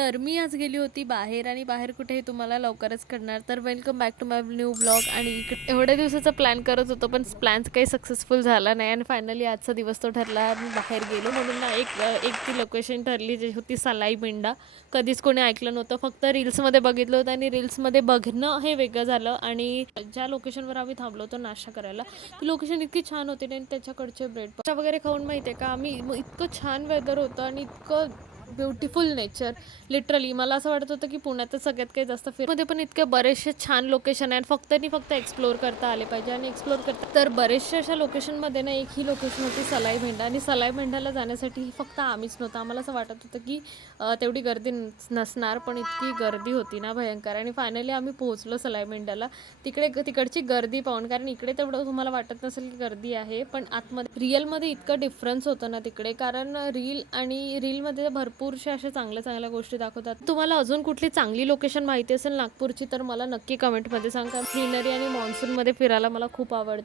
तर मी आज गेली होती बाहेर आणि बाहेर कुठे हे तुम्हाला लवकरच कळणार. तर welcome back to my new blog. आणि एवढ्या दिवसाचा प्लॅन करत होतो पण प्लॅन काही सक्सेसफुल झाला नाही आणि फायनली आजचा दिवस तो ठरला. मी बाहेर गेलो म्हणून ना एक ती लोकेशन ठरली जी होती सलाई बिंडा. कधीच कोणी ऐकलं नव्हतं, फक्त रील्समध्ये बघितलं होतं आणि रील्समध्ये बघणं हे वेगळं झालं. आणि ज्या लोकेशनवर आम्ही थांबलो होतो नाश्ता करायला, ती लोकेशन इतकी छान होती आणि त्याच्याकडचे ब्रेड वगैरे खाऊन माहिती आहे का आम्ही इतकं छान वेदर होतं आणि इतकं ब्युटिफुल नेचर. लिटरली मला असं वाटत होतं की पुण्यातच सगळ्यात काही जास्त मध्ये पण इतके बरेचसे छान लोकेशन आहेत, फक्त एक्सप्लोर करता आले पाहिजे. आणि एक्सप्लोर करता तर बरेचशा अशा लोकेशनमध्ये ना एक ही लोकेशन होती सलाई भेंडा. आणि सलाई भेंडाला जाण्यासाठी फक्त आम्हीच नव्हतं. आम्हाला असं वाटत होतं की तेवढी गर्दी नसणार, पण इतकी गर्दी होती ना भयंकर. आणि फायनली आम्ही पोहोचलो सलाई भेंडाला. तिकडची गर्दी पाहून, कारण इकडे तेवढं तुम्हाला वाटत नसेल की गर्दी आहे, पण आतमध्ये रिअलमध्ये इतकं डिफरन्स होतं ना तिकडे. कारण रीलमध्ये भरपूरशा अशा चांगल्या चांगल्या गोष्टी दाखवतात. तुम्हाला अजून कुठली चांगली लोकेशन माहिती असेल नागपूरची तर मला नक्की कमेंटमध्ये सांगा. ग्रीनरी आणि मान्सूनमध्ये फिरायला मला खूप आवडतं.